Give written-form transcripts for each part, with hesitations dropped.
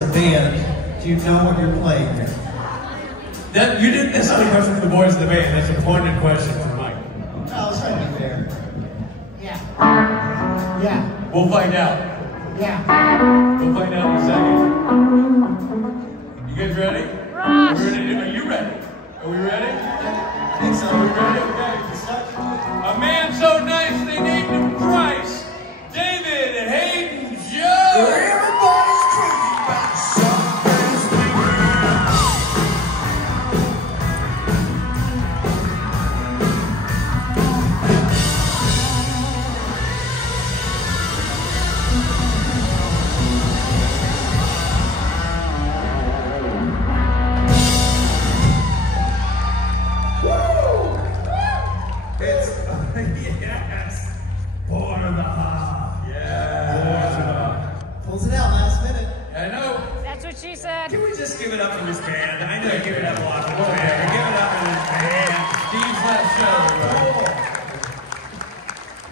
band, do you know what you're playing here? That, you didn't necessarily question for the boys in the band. That's a pointed question for Mike. No, I was trying to be fair. Yeah. Yeah. We'll find out. Yeah. We'll find out in a second. You guys ready? Are you ready? Are we ready? I think so. Are we ready? Okay. A man so nice they named him Christ. David Hadyn-Jones. Everybody's crazy about something. Yes! Born of the heart. Yeah. Pulls it out last minute. I know. That's what she said. Can we just give it up for this band? I know you give it up a lot for this band. Give it up for this band. Steve's left show.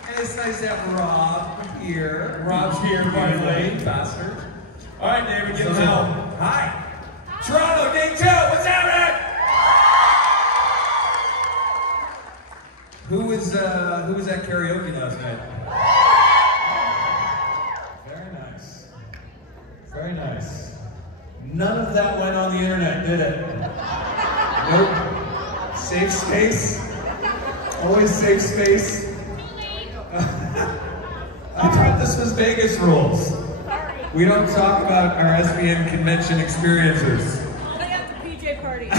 And it's nice to have Rob here. Rob's here, finally. Bastard. All right, David, give us help. Hi. Toronto, day 2. What's happening? Who was at karaoke last night? Very nice. Very nice. None of that went on the internet, did it? Nope. Safe space. Always safe space. I thought this was Vegas rules. We don't talk about our SBN convention experiences. Only at the PJ party.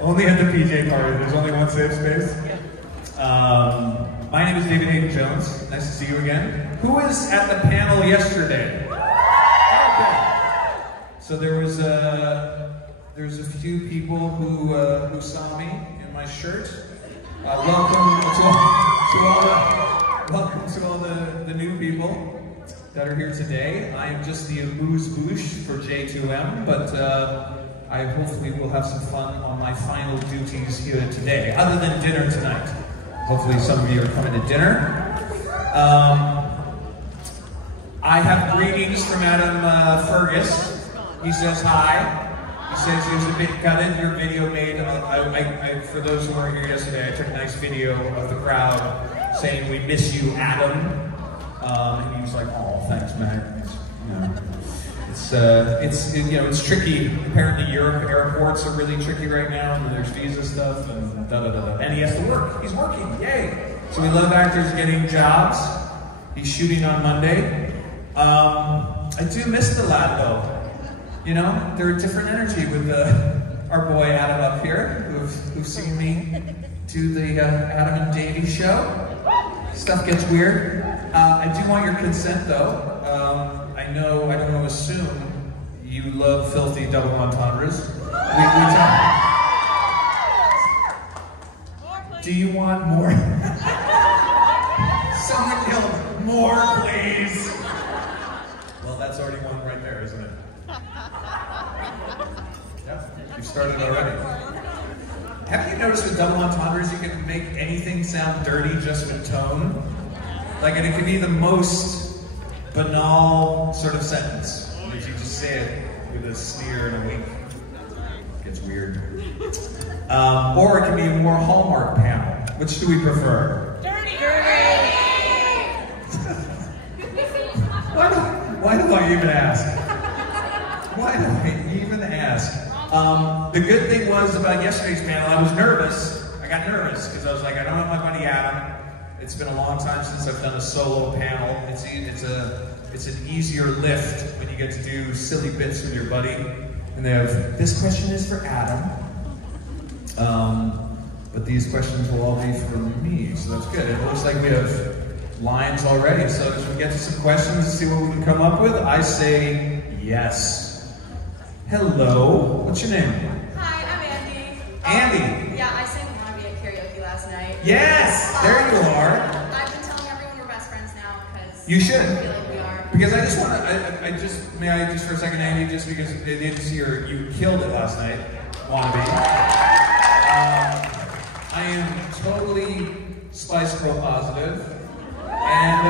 Only at the PJ party. There's only one safe space. My name is David Hadyn-Jones. Nice to see you again. Who was at the panel yesterday? Okay. So there was a few people who saw me in my shirt. Welcome to all the new people that are here today. I am just the amuse-bouche for J2M, but I hopefully will have some fun on my final duties here today, other than dinner tonight. Hopefully some of you are coming to dinner. I have greetings from Adam Fergus. He says hi. He says there's a bit cut in your video made. For those who weren't here yesterday, I took a nice video of the crowd saying we miss you, Adam. And he was like, oh, thanks, man. It's tricky. Apparently, Europe airports are really tricky right now, and there's visa stuff and da-da-da-da. And he has to work. He's working. Yay! So we love actors getting jobs. He's shooting on Monday. I do miss the lad, though. You know, they're a different energy with our boy Adam up here, who've seen me do the Adam and Davey show. Stuff gets weird. I do want your consent, though. I don't want to assume you love filthy double entendres. We talk. Do you want more? Someone yelled, more, please. Well, that's already one right there, isn't it? Yeah, you started already. Have you noticed with double entendres, you can make anything sound dirty just with tone? Like, and it can be the most banal sort of sentence. If you just say it with a sneer and a wink. It gets weird. Or it can be a more Hallmark panel. Which do we prefer? Dirty. Why do I even ask? Why do I even ask? The good thing was about yesterday's panel, I was nervous. I got nervous because I was like, I don't have my buddy Adam. It's been a long time since I've done a solo panel. It's an easier lift when you get to do silly bits with your buddy. And they have, this question is for Adam. But these questions will all be for me, so that's good. It looks like we have lines already. So as we get to some questions and see what we can come up with, I say yes. Hello, what's your name? Hi, I'm Andy. Andy. Yeah, I sang Wannabe at karaoke last night. Yes, there you are. I've been telling everyone we're best friends now because You should. I feel like we are. Because I just want to, may I just for a second, Andy, just because they didn't see you killed it last night, Wannabe. I am totally Spice Girl positive. And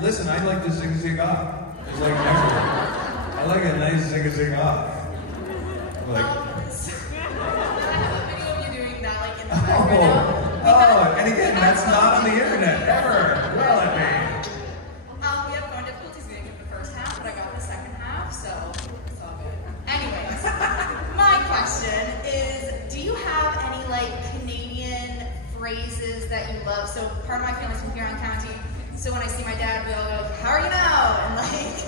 listen, I like to zig zig up. It's like everywhere. I I like a nice zing off. Like, I have a video of you doing that, like, in the background. and again, that's not on the internet, ever. Well, I mean. We have phone difficulties. We didn't get the first half, but I got the second half, so it's all good. Anyways, my question is, do you have any, like, Canadian phrases that you love? So part of my family's from Huron County, so when I see my dad, we all go, how are you now? And like,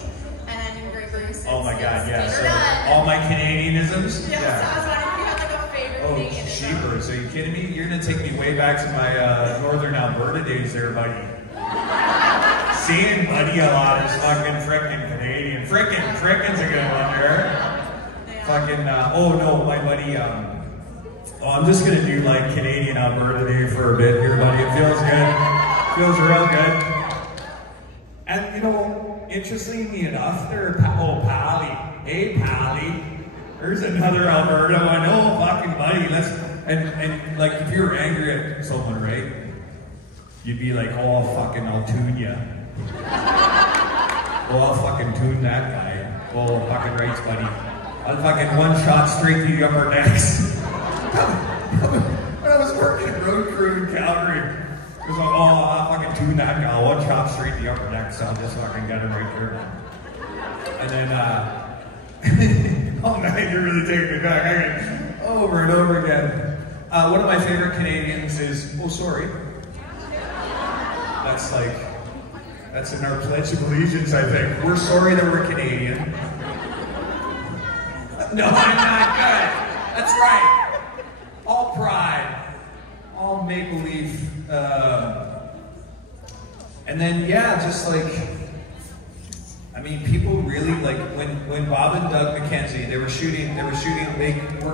and then in Grey Goose. Oh my God, yeah. So done. all my Canadianisms? Yeah, so I was wondering if you had like a favorite Oh, Canadianism. sheepers, are you kidding me? You're gonna take me way back to my northern Alberta days there, buddy. Seeing buddy a lot is fucking frickin' Canadian. Frickin's a good one there. Yeah. Fucking, oh no, my buddy, I'm just gonna do like Canadian Alberta Day for a bit here, buddy. It feels good. Feels real good. And you know, interestingly enough, Pally. Hey, Pally. There's another Alberta one. Oh, fucking buddy. And like, if you were angry at someone, right? You'd be like, oh, fucking, I'll tune ya. Oh, I'll fucking tune that guy. Oh, fucking rights, buddy. I'll fucking one shot straight to the upper necks. When I was working at Road Crew in Calgary, it was like, oh, I'll fucking tune that guy. One shot straight to the upper necks. I'll just fucking get him right here. And then, oh man, you're really taking me back. I can, over and over again. One of my favorite Canadians is, oh, sorry. That's in our Pledge of Allegiance, I think. We're sorry that we're Canadian. No, I'm not good. That's right. All pride. All make-believe. And then, yeah, just like, I mean, people really, like, when Bob and Doug McKenzie, they were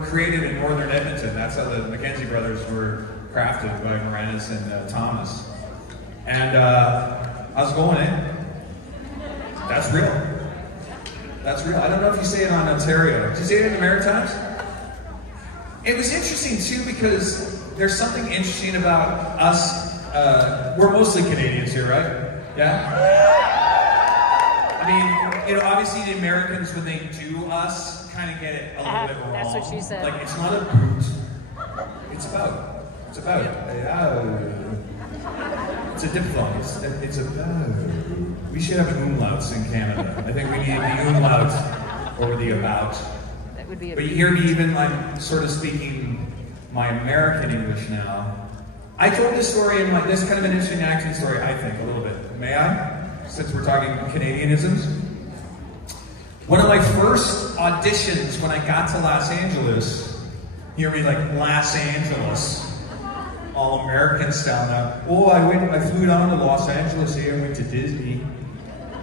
created in northern Edmonton. That's how the McKenzie brothers were crafted by Moranis and Thomas. And I was going in. That's real. That's real. I don't know if you say it on Ontario. Do you say it in the Maritimes? It was interesting too because there's something interesting about us. We're mostly Canadians here, right? Yeah? I mean, you know, obviously the Americans, when they do us, kind of get it a little bit wrong. That's what she said. Like, it's not a boot. It's about. It's a diphthong. It's about. We should have umlauts in Canada. I think we need the umlaut over the about. That would be. But you hear me even like sort of speaking my American English now. I told this story in this kind of an interesting accent story. I think a little bit. May I? Since we're talking Canadianisms. One of my first auditions when I got to Los Angeles. Hear me like Los Angeles. All American style now. Oh, I flew down to Los Angeles here and went to Disney.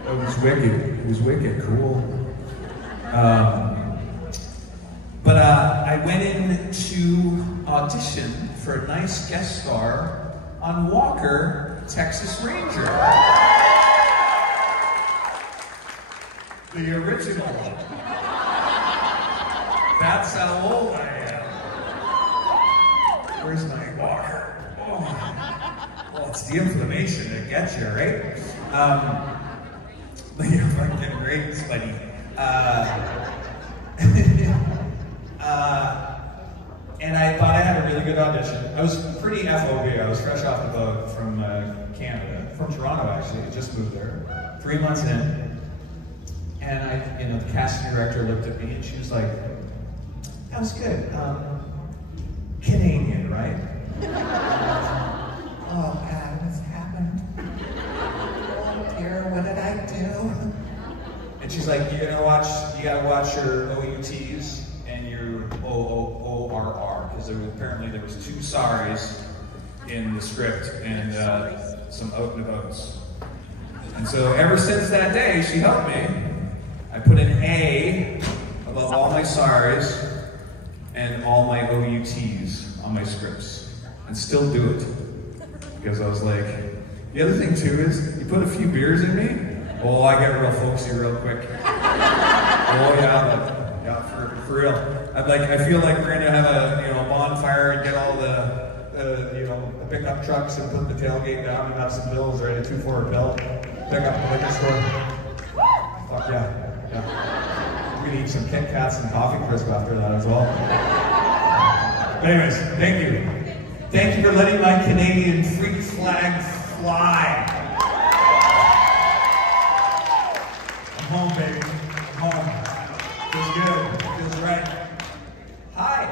It was wicked. It was wicked, cool. But I went in to audition for a nice guest star on Walker, Texas Ranger. The original one. That's how old I am. Where's my Walker? Oh, well, it's the inflammation that gets you, right? You're fucking great, buddy. And I thought I had a really good audition. I was pretty FOB. I was fresh off the boat from Canada, from Toronto actually. I just moved there, 3 months in. And the casting director looked at me and she was like, "That was good. Canadian, right?" Oh God, what's happened? Oh dear, what did I do? And she's like, you gotta watch your OUTs and your ORR, because apparently there was 2 sorries in the script and some out and abouts. And so ever since that day, she helped me. I put an A above all my sorries and all my OUTs on my scripts, and still do it. Because I was like, the other thing too is, you put a few beers in me, oh, I get real folksy real quick. Oh yeah, for real. I feel like we're gonna have a bonfire and get all the pickup trucks and put the tailgate down and have some bills, right? A 2 for a bill. Pick up the liquor store. Fuck yeah. could eat some Kit Kats and coffee crisp after that as well. But anyways, thank you. Thank you for letting my Canadian freak flag fly. I'm home, baby. I'm home. Feels good. Feels right. Hi.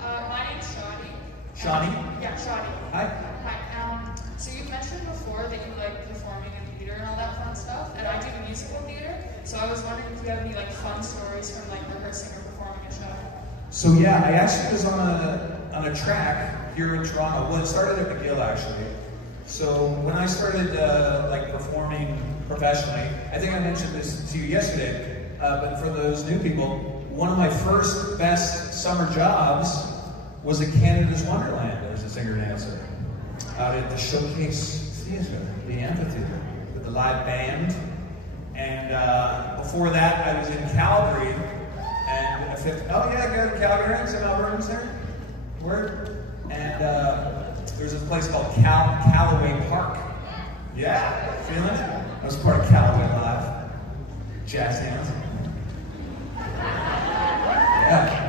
Hi, my name's Shawnee. Shawnee? Yeah, Shawnee. Hi. Hi. So you mentioned before that you like performing in theater and all that fun stuff, and I do musical theater. So I was wondering if you have any like fun stories from like rehearsing or performing a show. So yeah, I actually was on a track here in Toronto. Well, it started at McGill actually. So when I started like performing professionally, I think I mentioned this to you yesterday, but for those new people, one of my first best summer jobs was at Canada's Wonderland as a singer-dancer out at the Showcase Theatre, the amphitheater, with the live band. And before that, I was in Calgary, and oh yeah, good, Calgary, some Albertans there, word. And there's a place called Callaway Park. Yeah, feeling it? I was part of Callaway Live, jazz hands. Yeah.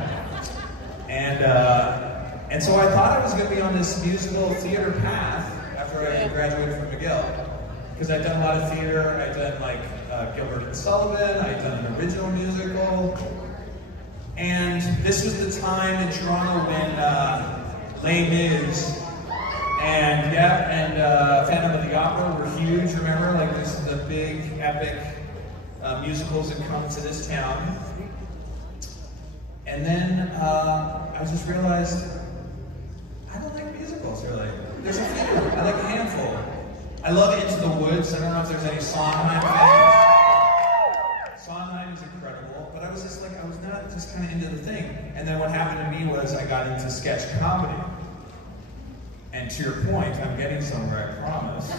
And so I thought I was going to be on this musical theater path after I graduated from McGill. Because I'd done a lot of theater, I'd done like Gilbert and Sullivan, I'd done an original musical. And this was the time in Toronto when Les Mis and Phantom of the Opera were huge, remember? Like this is the big, epic musicals that come to this town. And then I just realized, I don't like musicals, really. There's a few, I like a handful. I love Into the Woods. I don't know if there's any Sondheim fans. Sondheim is incredible, but I was just like, I was not just kind of into the thing. And then what happened to me was I got into sketch comedy. And to your point, I'm getting somewhere, I promise.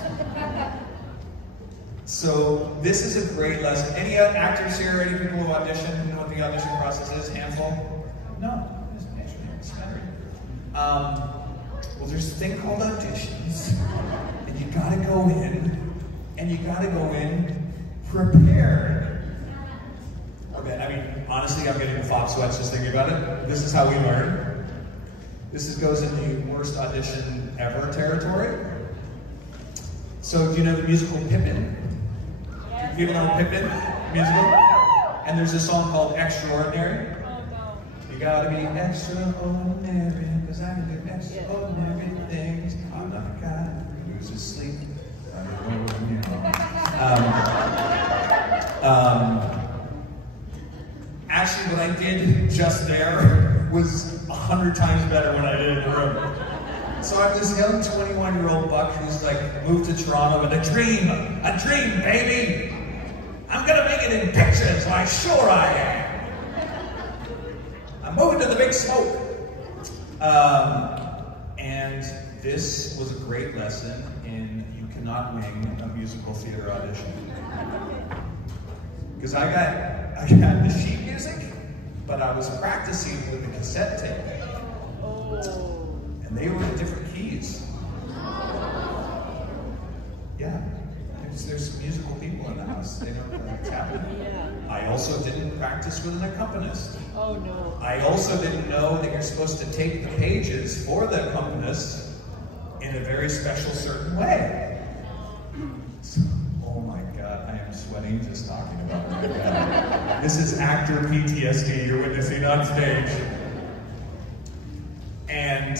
So this is a great lesson. Any actors here, any people who audition, who know what the audition process is? Handful? No, it's better. Well, there's a thing called auditions. You gotta go in, and you gotta go in prepared. Okay, I mean, honestly, I'm getting the flop sweats just thinking about it. This is how we learn. This goes in the worst audition ever territory. So, do you know the musical Pippin? Do you know Pippin musical? And there's a song called Extraordinary. You gotta be extraordinary, because I can do extraordinary things. I'm not a guy who's asleep. Actually, what I did just there was 100 times better when I did it in the room. So I'm this young 21-year-old buck who's like moved to Toronto with a dream, baby. I'm gonna make it in pictures, why sure I am. I'm moving to the big smoke. And this was a great lesson in you cannot wing a musical theater audition. Because I got the sheet music, but I was practicing with the cassette tape. And they were in different keys. Yeah, there's some musical people in the house. They know what's happening. I also didn't practice with an accompanist. Oh no. I also didn't know that you're supposed to take the pages for the accompanist in a very special certain way. Oh my God, I am sweating just talking about it. This is actor PTSD you're witnessing on stage. And,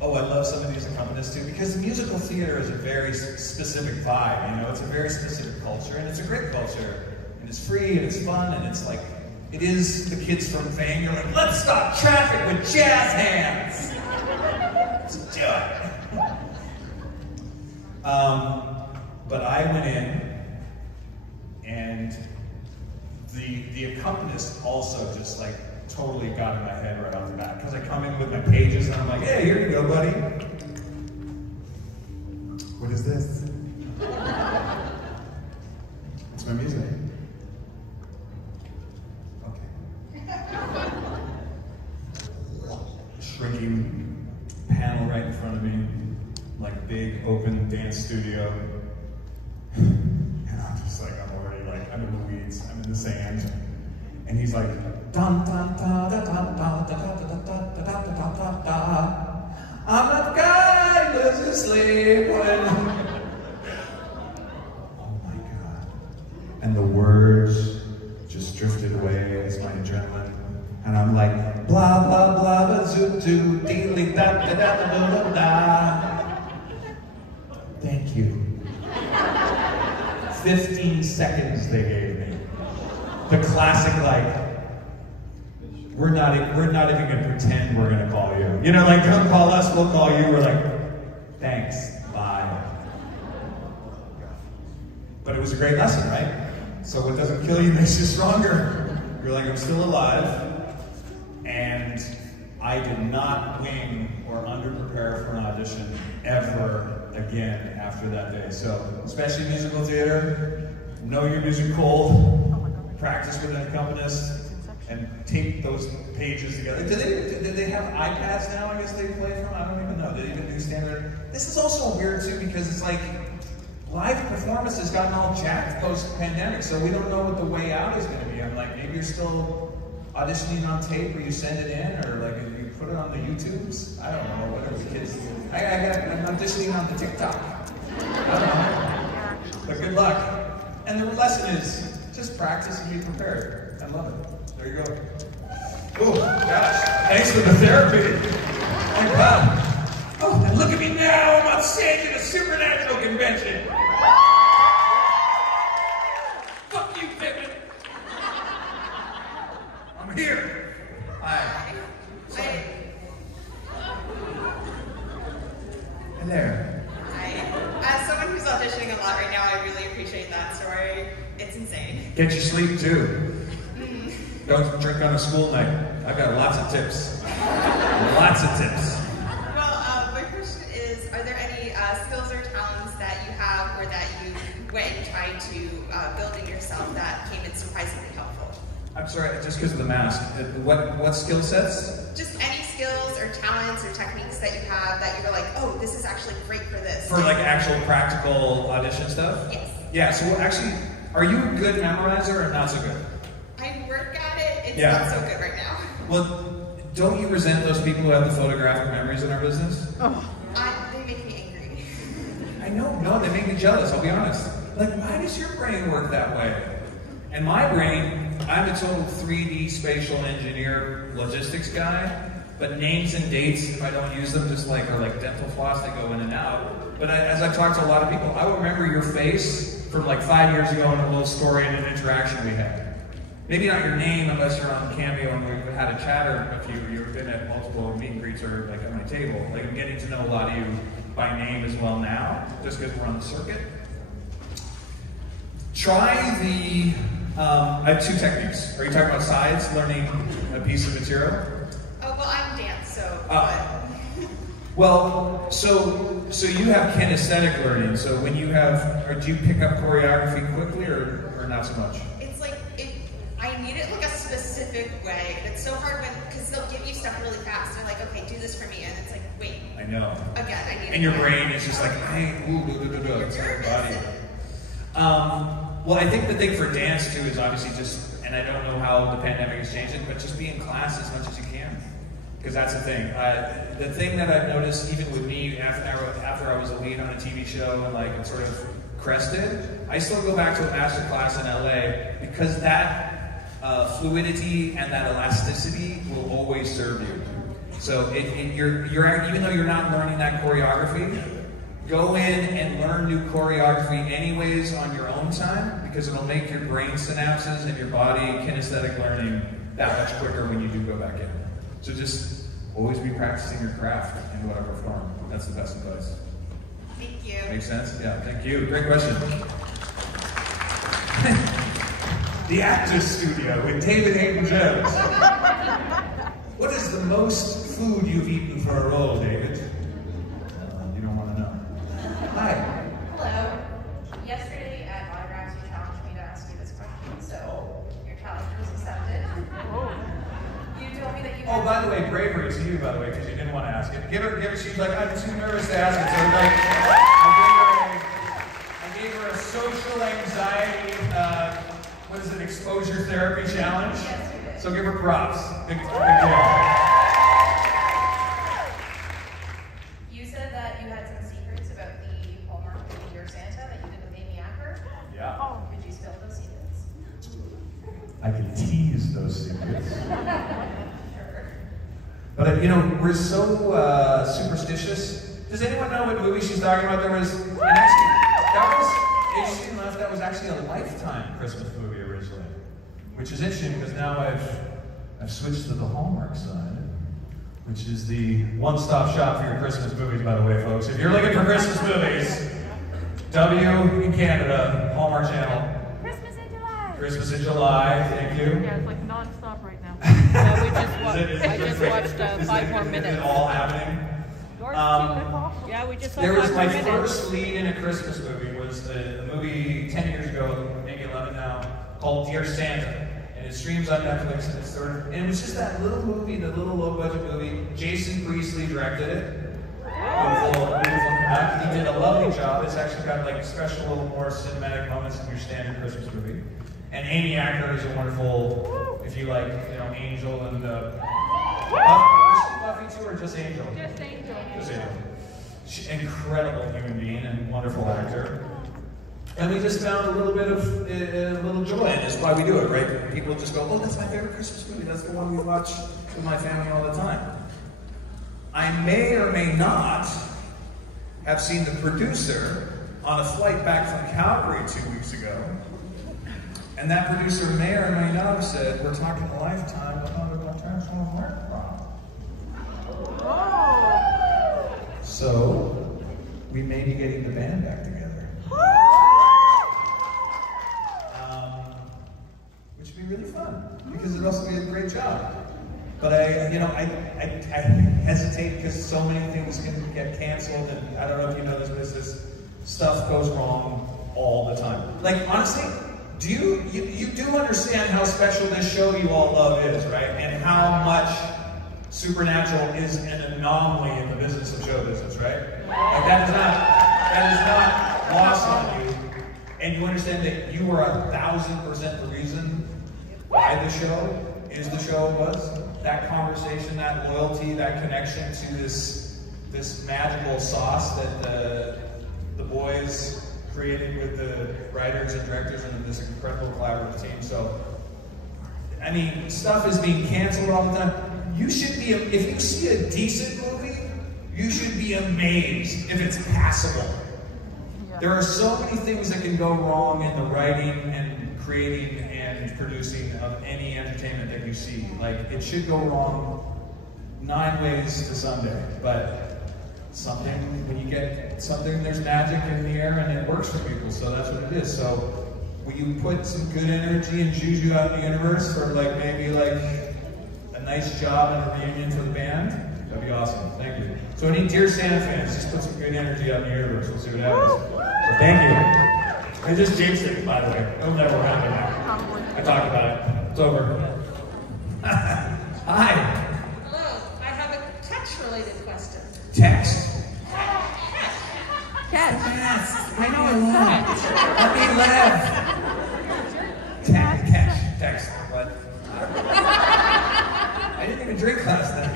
oh, I love some of these accompanists too, because musical theater is a very specific vibe, you know, it's a very specific culture, and it's a great culture. And it's free, and it's fun, and it's like, it is the kids from Fame. You're like, let's stop traffic with jazz hands. Let's do it. But I went in, and the accompanist also just like totally got in my head right off the bat. Because I come in with my pages, and I'm like, hey, here you go, buddy. What is this? It's my music. Shrinking panel right in front of me, like big open dance studio. And I'm just like, I'm already like, I'm in the weeds, I'm in the sand. And he's like, dun dun da da da da da da da da da da da da. I'm not the guy who loses sleep when. Oh my God. And the words just drifted away as my adrenaline. And I'm like, blah, blah, blah, ba zoo doo, deely da da da da da da. Thank you. 15 seconds they gave me. The classic, like, we're not even gonna pretend we're gonna call you. You know, like, don't call us, we'll call you. We're like, thanks, bye. But it was a great lesson, right? So what doesn't kill you makes you stronger. You're like, I'm still alive. And I did not wing or underprepare for an audition ever again after that day. So, especially musical theater, know your music cold, practice with an accompanist, and tape those pages together. Do they have iPads now, I guess they play from? I don't even know. Do they even do standard? This is also weird too, because it's like, live performance has gotten all jacked post-pandemic, so we don't know what the way out is gonna be. I'm like, maybe you're still auditioning on tape, or you send it in, or like you put it on the YouTubes. I don't know, whatever the kids do. I'm auditioning on the TikTok. I don't know. But good luck. And the lesson is, just practice and be prepared. I love it. There you go. Oh, gosh. Thanks for the therapy. My God. Oh, and look at me now. I'm on stage at a supernatural convention. Fuck you, Pippin. I'm here. Hi. And there. Hi. As someone who's auditioning a lot right now, I really appreciate that story. It's insane. Get your sleep too. Don't drink on a school night. I've got lots of tips. Lots of tips. Well, my question is, are there any skills or talents that you have or that you went and tried to build in yourself that came in surprisingly helpful? I'm sorry, just because of the mask. What skill sets? Just any skills or talents or techniques that you have that you were like, oh, this is actually great for this. For like actual practical audition stuff? Yes. Yeah, so actually, are you a good memorizer or not so good? I work at it, it's Yeah. not so good right now. Well, don't you resent those people who have the photographic memories in our business? Oh. They make me angry. I know, no, they make me jealous, I'll be honest. Like, why does your brain work that way? And my brain, I'm a total 3D spatial engineer logistics guy, but names and dates, if I don't use them, just like, are like dental floss, they go in and out. But as I talk to a lot of people, I will remember your face from like 5 years ago in a little story and an interaction we had. Maybe not your name unless you're on Cameo and we've had a chat, or if you've been at multiple meet and greets or like at my table. Like, I'm getting to know a lot of you by name as well now, just because we're on the circuit. Try the, I have two techniques. Are you talking about sides, learning a piece of material? Oh, well, I'm dance, so. Well, so you have kinesthetic learning. So when you have, or do you pick up choreography quickly or not so much? It's like, I need it like a specific way. And it's so hard because they'll give you stuff really fast. They're like, okay, do this for me. And it's like, wait. I know. Again, I need it. And your brain is just like, hey, it's like your body. Well, I think the thing for dance too is obviously just, and I don't know how the pandemic has changed it, but just be in class as much as you can. Because that's the thing. The thing that I've noticed, even with me, after I was a lead on a TV show and like sort of crested, I still go back to a master class in LA because that fluidity and that elasticity will always serve you. So even though you're not learning that choreography, go in and learn new choreography anyways on your own time, because it'll make your brain synapses and your body kinesthetic learning that much quicker when you do go back in. So just always be practicing your craft in whatever form. That's the best advice. Thank you. Makes sense? Yeah, thank you. Great question. The Actors Studio with David Hadyn-Jones. What is the most food you've eaten for a role, David? You don't want to know. Hi. Hello. Yesterday at Autographs, you challenged me to ask you this question, so your challenge was accepted. You told me that you. Oh, by the way, bravery to you, by the way, because you didn't want to ask it. Give her. She's like, I'm too nervous to ask it. So like, I gave her a social anxiety. What is it? Exposure therapy challenge. Yes. So give her props. Big deal. You said that you had some secrets about the Hallmark movie Dear Santa that you did with Amy Acker. Yeah. Could you spill those secrets? I can tease those secrets. Sure. But you know, we're so superstitious. Does anyone know what movie she's talking about? There was, and actually, that was interesting enough. That was actually a Lifetime Christmas movie originally, which is interesting because now I've switched to the Hallmark side, which is the one-stop shop for your Christmas movies. By the way, folks, if you're looking for Christmas movies, W in Canada, Hallmark Channel. Christmas in July. Christmas in July. Thank you. Yeah, it's like non-stop right now. Yeah, we just watched, I just watched 5 more minutes. Is it all happening? Yeah, we just saw There was 5 my more minutes. first lead in a Christmas movie was a movie 10 years ago, maybe 11 now, called Dear Santa. And it streams on Netflix and it's sort of, and it was just that little movie, the little low budget movie. Jason Priestley directed it. Beautiful. He did a lovely job. It's actually got like special little more cinematic moments than your standard Christmas movie. And Amy Acker is a wonderful, if you like, you know, Angel and Buffy too, or just Angel? Just Angel. Just Angel. She's an incredible human being and wonderful actor. And we just found a little bit of a little joy, and that's why we do it, right? People just go, "Oh, that's my favorite Christmas movie. That's the one we watch with my family all the time." I may or may not have seen the producer on a flight back from Calgary 2 weeks ago. And that producer may or may not have said, "We're talking a Lifetime about Transformers Heartthrob." Oh. So, we may be getting the band back together. Which would be really fun, because it'd also be a great job. But I hesitate because so many things can get canceled, and I don't know if you know this business, stuff goes wrong all the time. Like, honestly, you do understand how special this show you all love is, right? And how much Supernatural is an anomaly in the business of show business, right? Like that is not lost on you. And you understand that you are 1,000% the reason why the show is the show it was. That conversation, that loyalty, that connection to this magical sauce that the boys created with the writers and directors and this incredible collaborative team. So, I mean, stuff is being canceled all the time. You should be, if you see a decent movie, you should be amazed if it's passable. Yeah. There are so many things that can go wrong in the writing and creating and producing of any entertainment that you see. Like, it should go wrong 9 ways to Sunday, but something, when you get something, there's magic in the air and it works for people, so that's what it is. So, will you put some good energy and juju out in the universe for like, maybe like a nice job and a reunion for the band? That'd be awesome, thank you. So any Dear Santa fans, just put some good energy out in the universe, we'll see what happens. So thank you. I just jinxed it, by the way. It'll never happen now. I talked about it. It's over. Hi. Hello, I have a text-related question. Text. Yes. I know I laugh. Let me laugh. Text. What? I didn't even drink last night.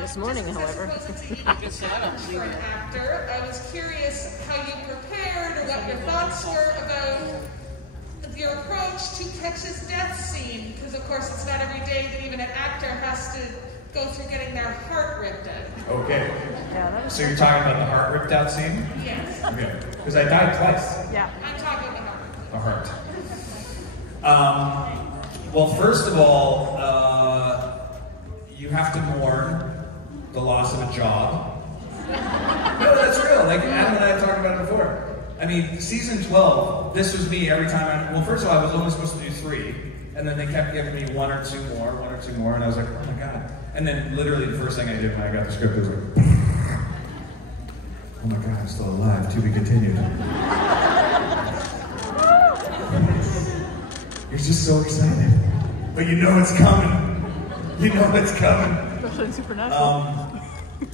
This morning, however. For an actor, I was curious how you prepared or what your thoughts were about your approach to Ketch's death scene, because of course it's not every day that even an actor has to go through getting their heart ripped out. Okay. Yeah, that was So you're talking about the heart ripped out scene? Yes. Okay. Because I died twice. Yeah. I'm talking about The heart. Well, first of all, you have to mourn the loss of a job. No, that's real. Like Adam and I have talked about it before. I mean, season 12, this was me every time well, first of all, I was only supposed to do 3, and then they kept giving me 1 or 2 more, and I was like, oh my God. And then literally the first thing I did when I got the script was like, oh my God, I'm still alive, to be continued. You're just so excited. But you know it's coming. You know it's coming. Especially in Supernatural.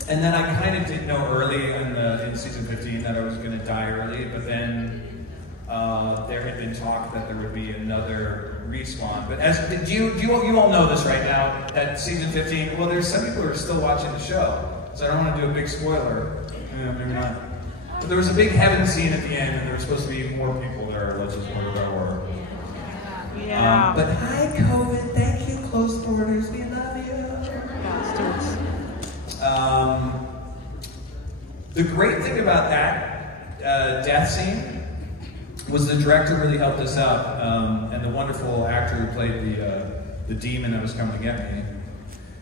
And then I kind of did know early in season 15 that I was going to die early, but then there had been talk that there would be another respawn. But as do you all know this right now, that season 15, well, there's some people who are still watching the show, so I don't want to do a big spoiler. Maybe not. But there was a big heaven scene at the end, and there were supposed to be more people there. Let's just wonder about where. Yeah. But hi, COVID. Thank you, close borders. We love you. Bastards. The great thing about that death scene was the director really helped us out, and the wonderful actor who played the demon that was coming to get me.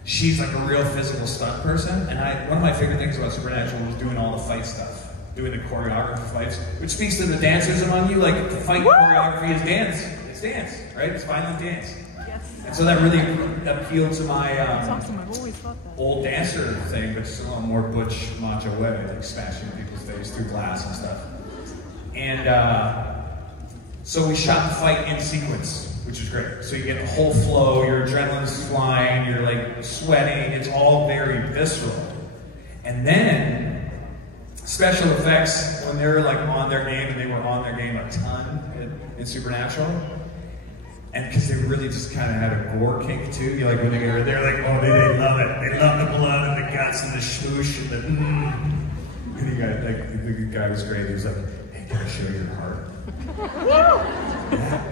She's like a real physical stunt person, and one of my favorite things about Supernatural was doing all the fight stuff, doing the choreography fights, which speaks to the dancers among you. Like, the fight choreography is dance. It's dance, right? It's violent dance. Yes. And so that really appealed to my That's awesome. I've always thought that. old dancer thing, but just a little more butch, macho way, like smashing people's face through glass and stuff. And so we shot the fight in sequence, which is great. So you get the whole flow, your adrenaline's flying, you're like sweating, it's all very visceral. And then, special effects, when they're like on their game, and they were on their game a ton in Supernatural, and because they really just kind of had a gore kink too. You like when they're like, oh, they love it. They love the blood and the guts and the smoosh and the And the guy was great. He was like, hey, can I show your heart? Yeah,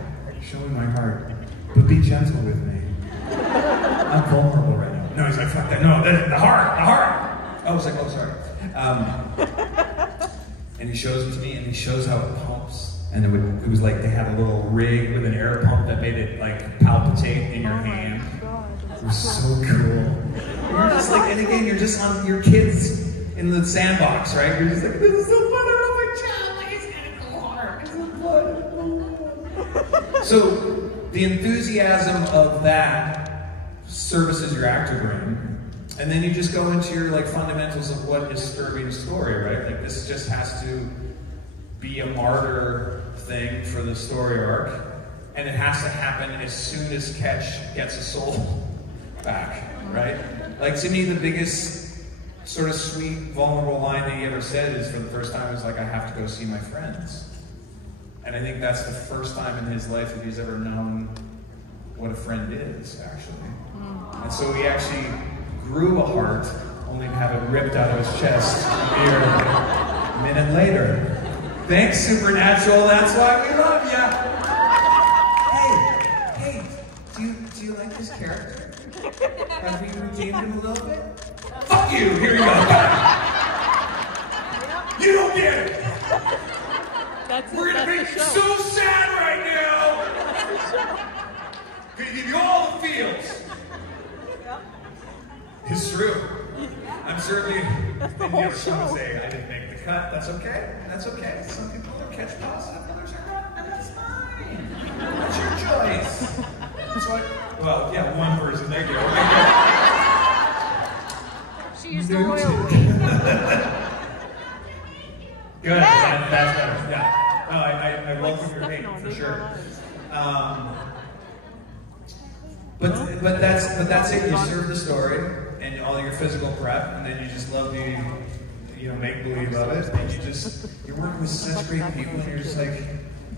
show me my heart, but be gentle with me. I'm vulnerable right now. No, he's like, fuck that. No, the heart. Oh, I was like, oh, sorry. And he shows it to me, and he shows how it pumps. And it was like they had a little rig with an air pump that made it like palpitate in your hand. It was so cool. You're just like, and again, you're just on your kids in the sandbox, right? You're just like, this is so fun. I love my child. Like, it's gonna go hard. It's so fun. So the enthusiasm of that services your actor brain, and then you just go into your like fundamentals of what is disturbing a story, right? Like, this just has to be a martyr thing for the story arc, and it has to happen as soon as Ketch gets a soul back, right? Like, to me, the biggest sort of sweet, vulnerable line that he ever said is, for the first time, was like, I have to go see my friends. And I think that's the first time in his life that he's ever known what a friend is, actually. And so he actually grew a heart, only to have it ripped out of his chest a minute later. Thanks, Supernatural. That's why we love ya. Hey, do you like this character? Have we redeemed him a little bit? Fuck you. Here you go. You don't get it. We're gonna make you so sad right now. Gonna give you all the feels. It's true. I'm certainly thinking of someone saying I didn't make the cut. That's okay. That's okay. Some people are catch positive, others are not, and that's fine. That's your choice. That's why. Well, yeah, one person. There you go. She's loyal. Good. That's better. Yeah. No, I welcome your hate for sure. But that's it. You serve the story and all your physical prep, and then you just love the make believe of it, and you're working with such great people, and you're just like,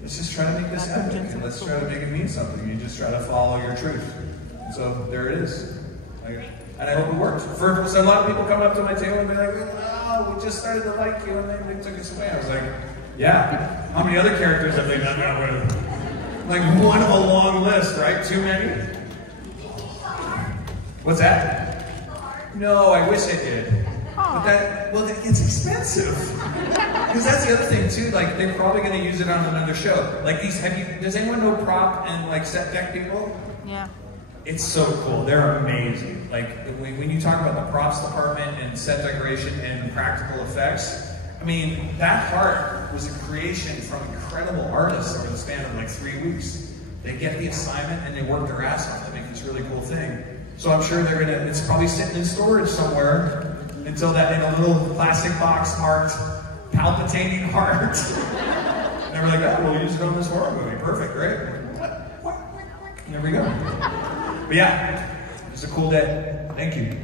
let's just try to make this epic, and let's try to make it mean something. You just try to follow your truth. So there it is. And I hope it worked. So a lot of people come up to my table and be like, oh, we just started to like you, and then they took us away. I was like, yeah. How many other characters have they done that with? Like, one of a long list, right? Too many? What's that? No, I wish I did. But it's expensive. Because that's the other thing too, like, they're probably going to use it on another show. Like, does anyone know prop and like set deck people? Yeah. It's so cool. They're amazing. Like, when you talk about the props department and set decoration and practical effects, I mean, that heart was a creation from incredible artists over the span of like 3 weeks. They get the assignment and they work their ass off to make this really cool thing. So I'm sure it's probably sitting in storage somewhere until that, in a little plastic box heart, palpitating heart. And they were like, oh, we'll use it on this horror movie. Perfect, right? What? There we go. But yeah, it's a cool day. Thank you.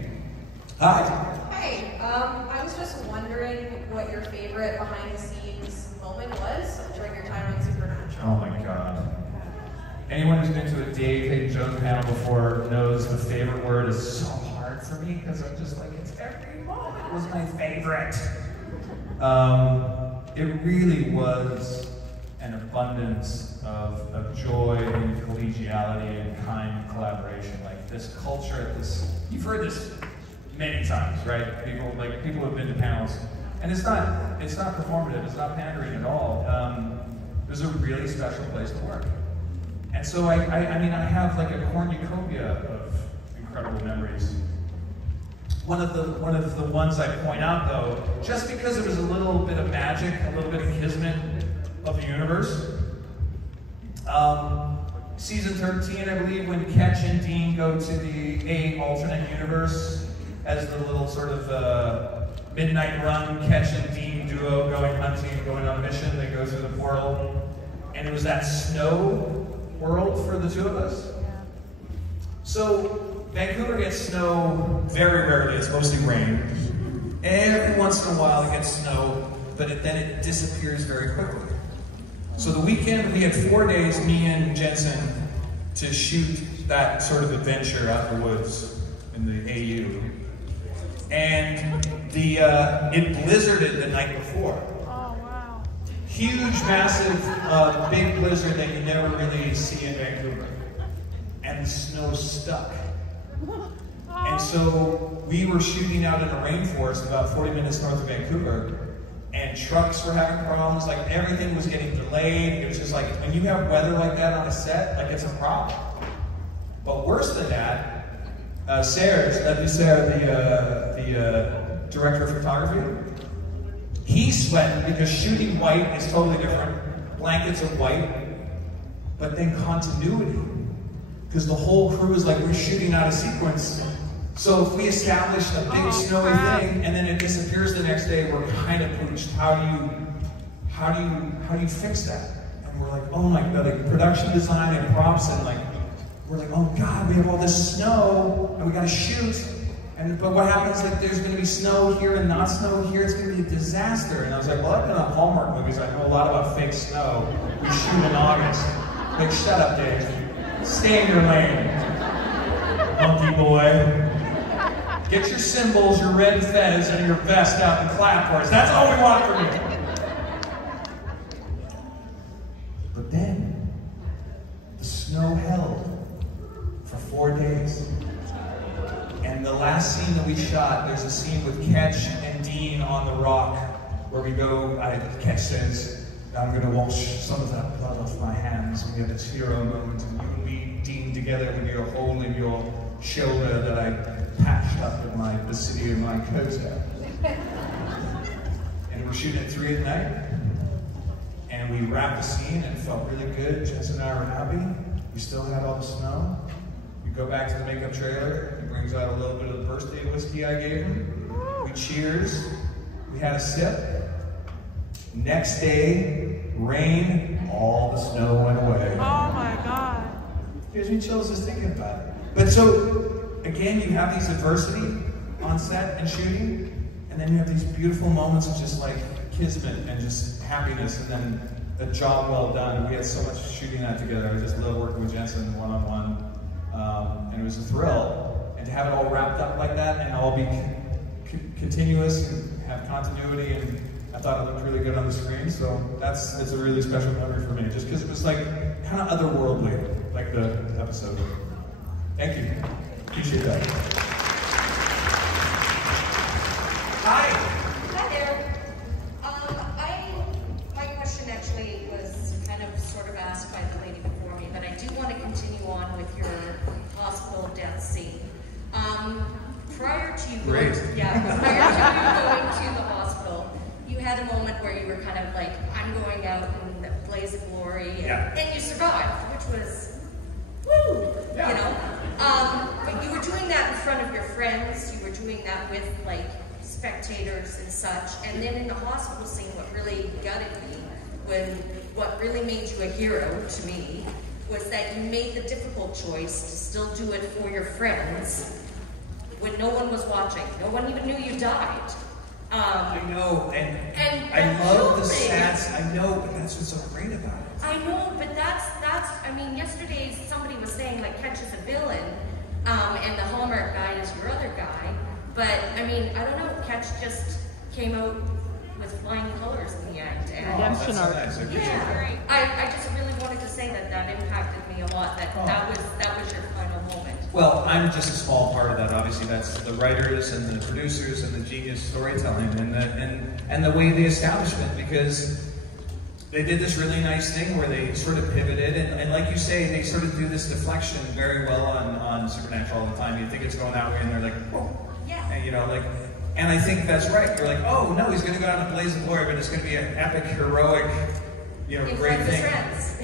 Hi. Hey, I was just wondering what your favorite behind-the-scenes moment was during your time on Supernatural. Oh my God. Anyone who's been to a Dave Hadyn-Jones panel before knows the favorite word is so hard for me because I'm just like, it's every moment was my favorite. It really was an abundance of joy and collegiality and kind collaboration. Like this culture, you've heard this many times, right? People who've been to panels, and it's not performative, it's not pandering at all. It was a really special place to work. And so I mean, I have like a cornucopia of incredible memories. One of the ones I point out though, just because it was a little bit of magic, a little bit of kismet of the universe. Season 13, I believe, when Ketch and Dean go to the A alternate universe as the little sort of midnight run Ketch and Dean duo going hunting, going on a mission. They go through the portal, and it was that snow world for the two of us. So Vancouver gets snow very rarely. It's mostly rain. Every once in a while it gets snow, but then it disappears very quickly. So the weekend, we had 4 days, me and Jensen, to shoot that sort of adventure out in the woods in the AU. And it blizzarded the night before. Oh, wow. Huge, massive, big blizzard that you never really see in Vancouver. And the snow stuck. And so we were shooting out in a rainforest about 40 minutes north of Vancouver, and trucks were having problems, like everything was getting delayed. It was just like, when you have weather like that on a set, like it's a problem. But worse than that, Serge, the director of photography, he sweated because shooting white is totally different. Blankets of white, but then continuity. Because the whole crew is like, we're shooting out a sequence. So if we establish a big snowy thing and then it disappears the next day, we're kind of pooched. How do you fix that? And we're like, oh my God, like production design and props, and like, we're like, oh God, we have all this snow and we gotta shoot. But what happens, like there's gonna be snow here and not snow here, it's gonna be a disaster. And I was like, well, I've been on Hallmark movies, I know a lot about fake snow. We shoot in August. Like, shut up, Dave. Stay in your lane, monkey boy. Get your cymbals, your red fez, and your vest out and clap for us. That's all we want from you. But then, the snow held for 4 days. And the last scene that we shot, there's a scene with Ketch and Dean on the rock, where we go, Ketch says, I'm gonna wash some of that blood off my hands. We have this hero moment, and you and me, Dean, together with your hole in your shoulder that I patched up with my Basidio and my coat. And we're shooting at 3 at night, and we wrapped the scene and it felt really good. Jensen and I were happy. We still had all the snow. We go back to the makeup trailer. He brings out a little bit of the birthday whiskey I gave him. We cheers. We had a sip. Next day, rain, all the snow went away. Oh my God. Gives me chills just thinking about it. But so, again, you have these adversity on set and shooting, and then you have these beautiful moments of just like kismet and just happiness, and then a job well done. And we had so much shooting that together. I just love working with Jensen one-on-one, and it was a thrill. And to have it all wrapped up like that and all be continuous and have continuity, and I thought it looked really good on the screen, so it's a really special memory for me, just because it was like kind of otherworldly, like the episode. Thank you. Appreciate that. Hi. Hi there. My question actually was kind of sort of asked by the lady before me, but I do want to continue on with your hospital death scene. Prior to you going to the hospital, you had a moment where you were kind of like, I'm going out in a blaze of glory, and you survived, which was, woo, you know? But you were doing that in front of your friends, you were doing that with like spectators and such, and then in the hospital scene, what really gutted me, what really made you a hero to me, was that you made the difficult choice to still do it for your friends when no one was watching. No one even knew you died. I know, and I the love the children. stats. I know, but that's what's so great about it. I know, but that's. I mean, yesterday somebody was saying like Ketch is a villain, and the Hallmark guy is your other guy. But I mean, I don't know. Ketch just came out with flying colors in the end. And Redemption arc. Nice. I appreciate yeah, that. I just really wanted to say that impacted me a lot. That was your final moment. Well, I'm just a small part of that. Obviously, that's the writers and the producers and the genius storytelling and the way the establishment, because they did this really nice thing where they sort of pivoted, and like you say, they sort of do this deflection very well on Supernatural all the time. You think it's going that way, and they're like, oh, Yeah. and you know, like, and I think that's right. You're like, oh no, he's going to go out in a blaze of glory, but it's going to be an epic, heroic, you know, great thing.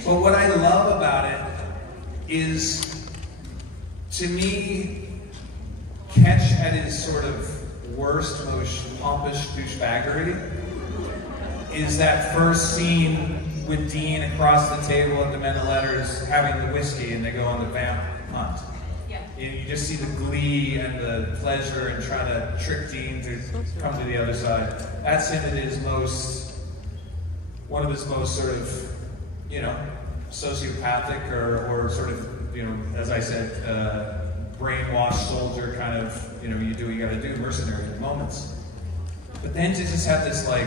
But what I love about it is, to me, Ketch at his sort of worst, most pompous douchebaggery is that first scene with Dean across the table at the Men of Letters having the whiskey and they go on the vamp hunt. Yeah. And you just see the glee and the pleasure in trying to trick Dean to come to the other side. That's him at his most, one of his most sort of, you know, sociopathic or sort of, you know, as I said, brainwashed soldier kind of, you know, you do what you gotta do, mercenary moments. But then to just have this, like,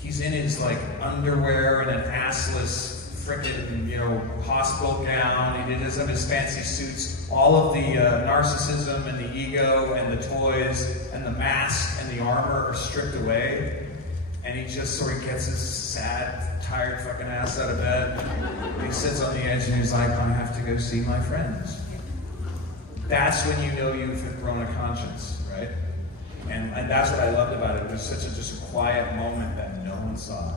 he's in his, like, underwear and an assless frickin', you know, hospital gown, he does have his fancy suits, all of the narcissism and the ego and the toys and the mask and the armor are stripped away, and he just sort of gets his sad, tired fucking ass out of bed. He sits on the edge and he's like, I have to go see my friends. That's when you know you've grown a conscience, right? And that's what I loved about it. It was such a just a quiet moment that no one saw.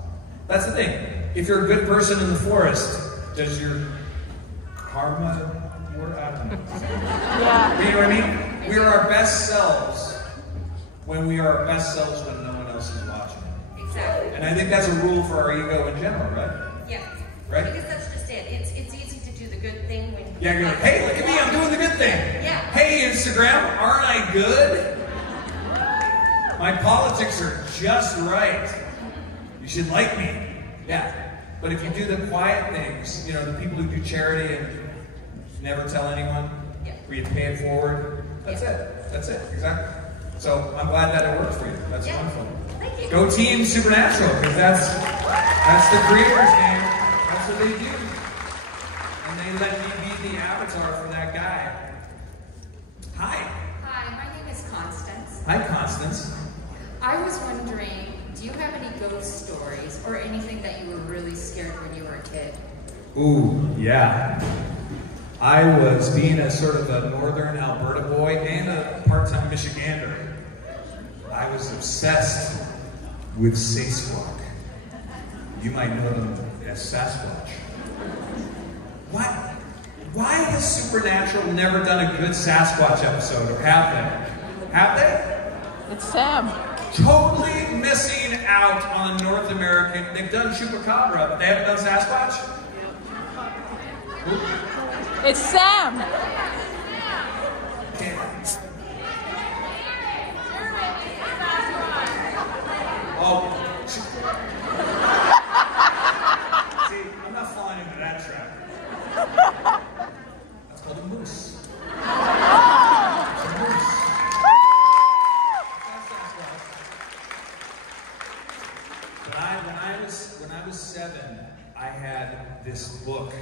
That's the thing. If you're a good person in the forest, does your karma work out? Yeah. You know what I mean? We are our best selves when we are our best selves when no one else is watching. Exactly. And I think that's a rule for our ego in general, right? Yeah. Right? Because that's just it. It's easy to do the good thing when Yeah, you're like, hey, look at me, I'm doing the good thing. Yeah. Hey, Instagram, aren't I good? My politics are just right. You should like me. Yeah. But if you do the quiet things, you know, the people who do charity and never tell anyone, Yeah. where you pay it forward, that's it. That's it, exactly. So I'm glad that it worked for you. That's Yeah. wonderful. Thank you. Go Team Supernatural, because that's the creators' game. That's what they do. And they let me be the avatar for that guy. Hi. Hi, my name is Constance. Hi, Constance. I was wondering, do you have any ghost stories or anything that you were really scared when you were a kid? Ooh, yeah. I was being a sort of a northern Alberta boy and a part-time Michigander. I was obsessed with Sasquatch. You might know them as Sasquatch. Why has Supernatural never done a good Sasquatch episode, or have they? Have they? It's Sam. Totally missing out on the North American. They've done Chupacabra, but they haven't done Sasquatch? It's Sam. Oh. See, I'm not falling into that trap. That's called a moose. It's a moose. That's Sasquatch. When I was 7, I had this book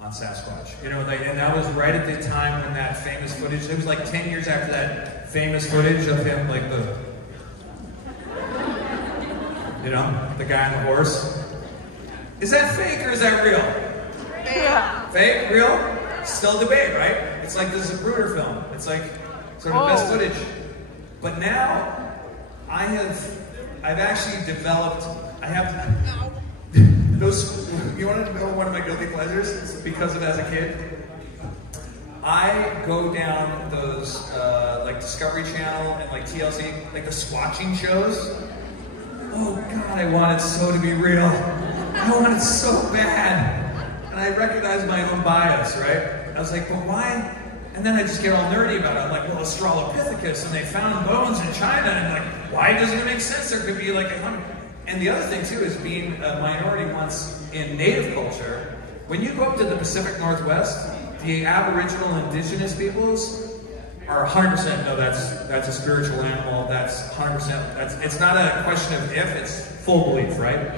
on Sasquatch. You know, and that was right at the time when that famous footage, it was like 10 years after that famous footage of him, like you know, the guy on the horse. Is that fake or is that real? Yeah. Fake? Real? Still debate, right? It's like this Zapruder film. It's like sort of best footage. But now, I've actually developed, those, you want to know one of my guilty pleasures? Because of as a kid? I go down those, like Discovery Channel and like TLC, like the Squatching shows. Oh God, I want it so to be real. I want it so bad. And I recognize my own bias, right? I was like, but why? And And then I just get all nerdy about it. I'm like, well, Australopithecus, and they found bones in China, and like, why doesn't it make sense? There could be like 100. And the other thing too is being a minority once in native culture. When you go up to the Pacific Northwest, the Aboriginal indigenous peoples are 100% no, that's a spiritual animal. That's 100%. It's not a question of if, it's full belief, right?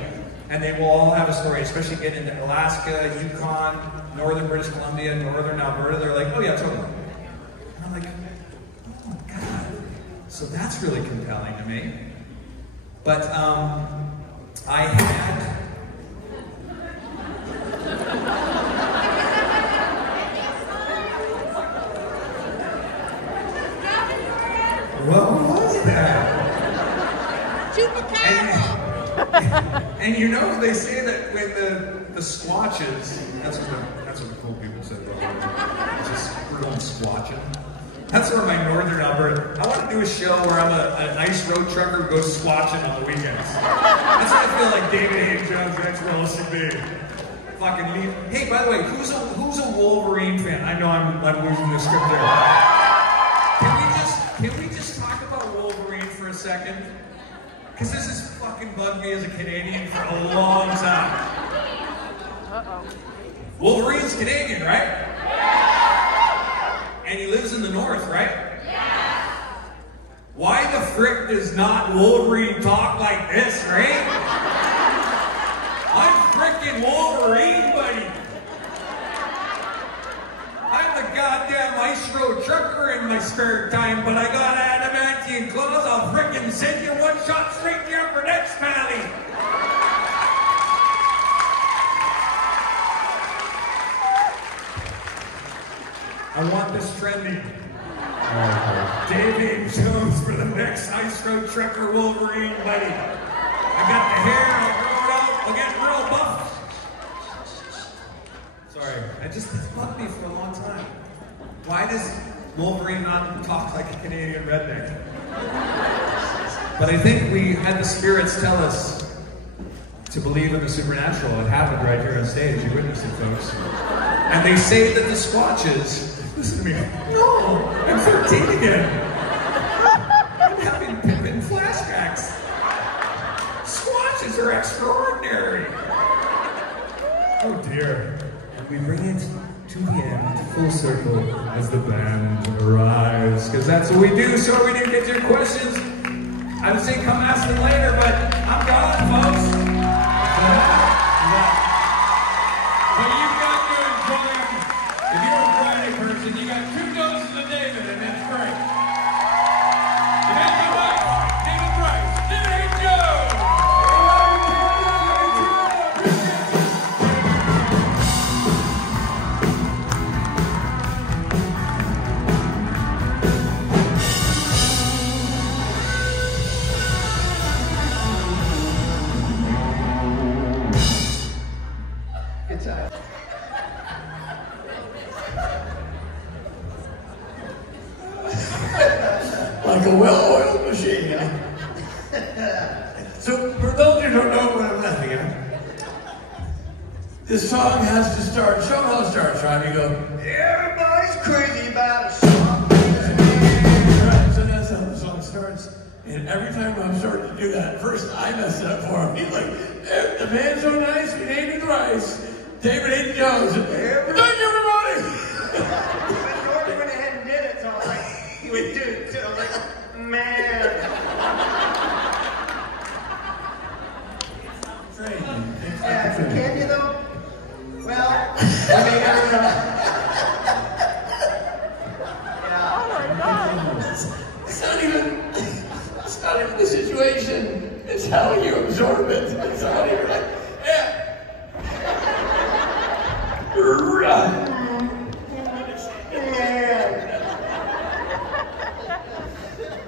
And they will all have a story, especially getting into Alaska, Yukon, northern British Columbia, northern Alberta. They're like, oh yeah, totally. And I'm like, oh my God. So that's really compelling to me. But I had... What was that? And you know, they say that when the squatches, that's what the cool people say about it. It's just, we're going squatching. That's where my northern Alberta, I want to do a show where I'm an ice road trucker who goes squatching on the weekends. That's what I feel like David Hadyn-Jones next role should be. Fucking leave. Hey, by the way, who's a Wolverine fan? I know I'm losing the script there. Can we just talk about Wolverine for a second? Because this has fucking bugged me as a Canadian for a long time. Uh-oh. Wolverine's Canadian, right? Yeah! And he lives in the north, right? Yeah! Why the frick does not Wolverine talk like this, right? I'm frickin' Wolverine, buddy! I'm the goddamn ice road trucker in my spare time, but I got adamantium claws. I'll frickin' send you one shot straight to your upper next valley. I want this trending. Hadyn-Jones for the next ice road trucker Wolverine, buddy. I got the hair, I'll grow it out, I'll get real buff. Sorry, it's bugged me for a long time. Why does Wolverine not talk like a Canadian redneck? But I think we had the spirits tell us to believe in the supernatural. It happened right here on stage. You witnessed it, folks. And they say that the squatches, listen to me, no, I'm 13 again. I'm having Pippin flashbacks. Squatches are extraordinary. Oh dear. And we bring it to the end, full circle, as the band arrives. Because that's what we do. So we didn't get your questions. I would say come ask them later, but I'm gone, folks. But you've got to enjoy them. If you're a Friday person, you got 2 doses of David, and that's great. And that's the right. David Price, Hadyn-Jones. Good time. Like a well-oiled machine. So, for those who don't know what I'm laughing at, this song has to start. Show them how it starts, right? You go, everybody's crazy about a song. Right, so that's how the song starts. And every time I'm starting to do that, first I mess it up for him. He's like, the band's so nice, we named it Rice. David Hadyn-Jones. Thank you, everybody! But Jordan went ahead and did it, so I was like, he would do it too. I was like, man. Yeah, can you though? Well, I mean, I don't know. Yeah. It's not even the situation. It's how you absorb it. It's how you're like, yeah.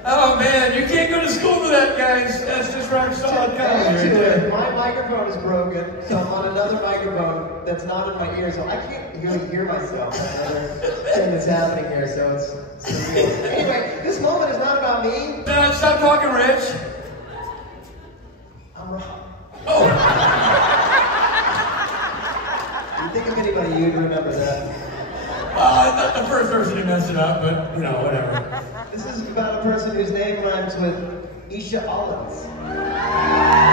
Oh man, you can't go to school for that, guys. That's just rock solid comedy. My microphone is broken, so I'm on another microphone that's not in my ear, so I can't really hear myself. Another thing that's happening here, so it's surreal. Anyway, this moment is not about me. No, stop talking, Rich. I'm Rob. Oh. You think of anybody, you'd remember that. I thought the first person who messed it up, but you know, whatever. This is about a person whose name rhymes with Isha Owens.